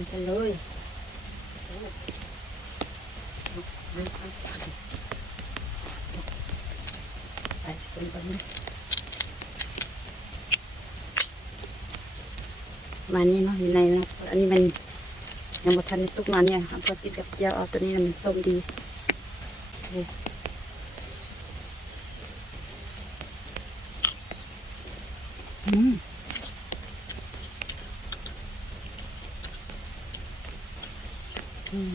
นกันเลยไปคนกันนะมานี่เนาะอยู่ในนะอันนี้มันยังบ่ทันได้สุกมาเนี่ยเอาตัวกินกับเจียวเอาตัวนี้มันส้มดีอืมอืม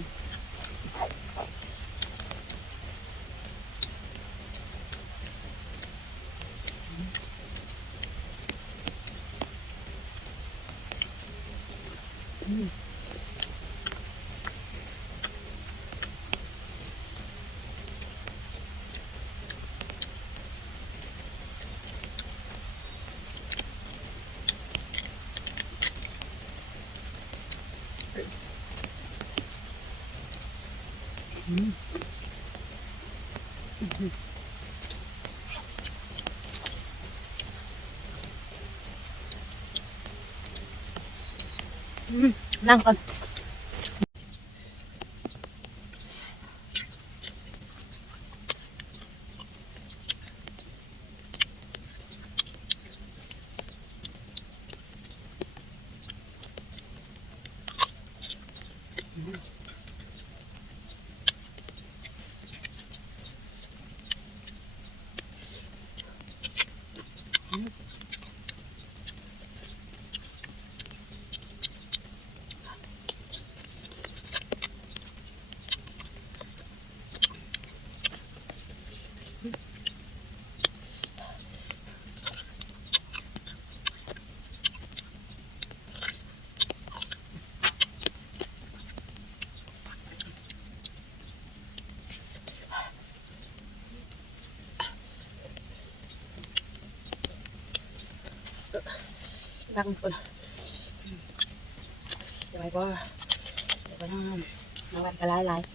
อืมอืมนั่งก่อนนั่งก่อนเดี๋ยวไปก็เดี๋ยวไปนั่งมาวันกันหลายๆ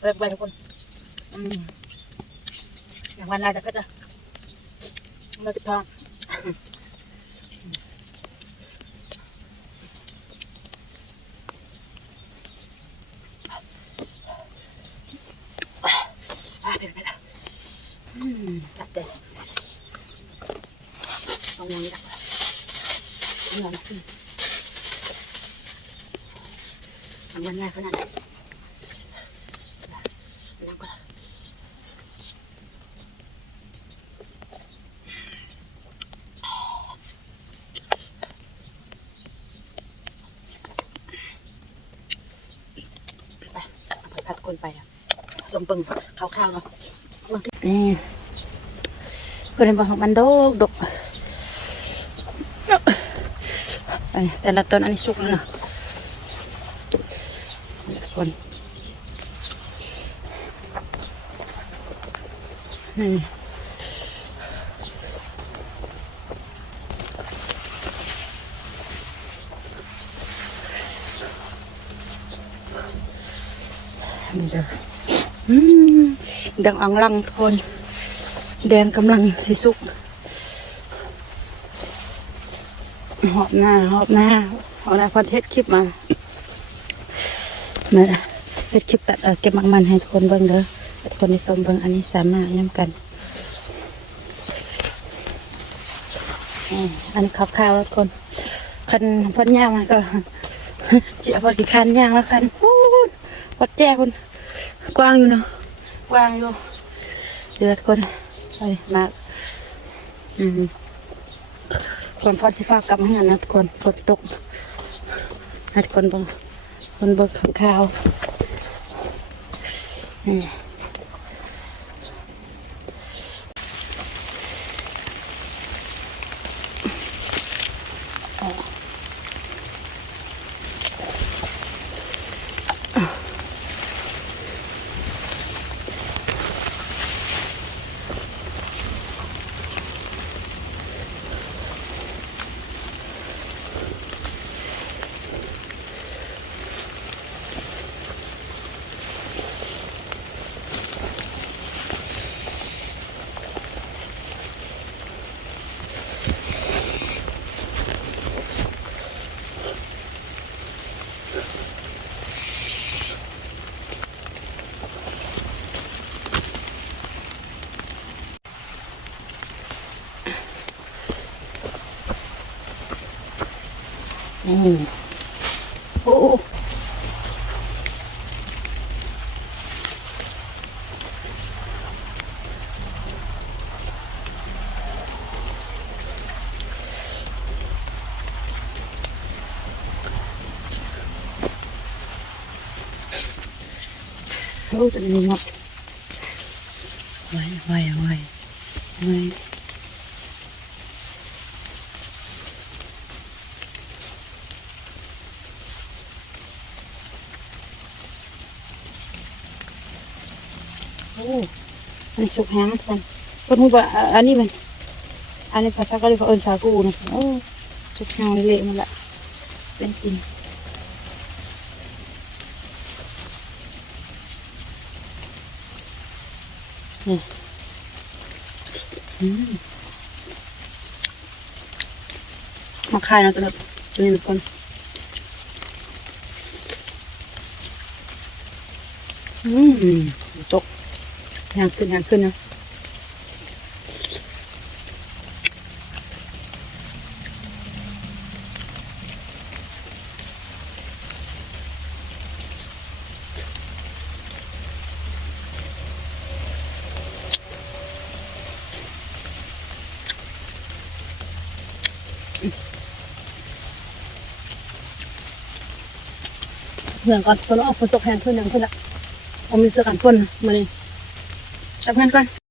เลิกไปทุกคนอย่างวันแรกแต่ก็จะเราติดทองเป็นไปแล้วจัดเด็ดเอาอย่างนี้ดักเอาอย่างนี้ขึ้นวันแรกขนาดนั้นน้ำก่อนไปเอาไปพัดคนไปอ่ะสมปึงข้าวๆเนาะนี่เพื่อนบอกมันดกแต่ละต้นอันนี้สุกแล้วนะคน นี่เด้อดังอังลังทุกคนแดงกำลังสิสุกหอบหน้าพอเช็ดคลิปมาเฮ็ดคลิปตัดเก็บมักมันให้ทุกคนเบิ่งเด้อทุกคนในชมเบิ่งอันนี้สามารถนำกันอันนี้ข้าวๆทุกคนคันพันย่างมันก็จะพอกี่คันย่างแล้วกันวัดแจ้คุณกว้างอยู่เนาะกว้างอยู่เดือดคนไปมากคนพอสิฟ้ากลับมาเงินนะทุกคนฝนตกให้ทุกคนเบิ่งข้าวนี่โอ้ตัวนี้หมดไว้โอ้อันนี้สุกแห้งทุกคนคนหูว่าอันนี้มันอันนี้ภาษาก็เรียกว่าเอิญสาคูนะโอ้สุกแห้งเละมันละเป็นกินนี่มาคายนะตัวนี้ทุกคนตกยางขึ้นนะเหมือนก่อนฝนออกฝนตกแห้งขึ้นละผมมีเสื้อกันฝนมาเลยจับเงินก่อน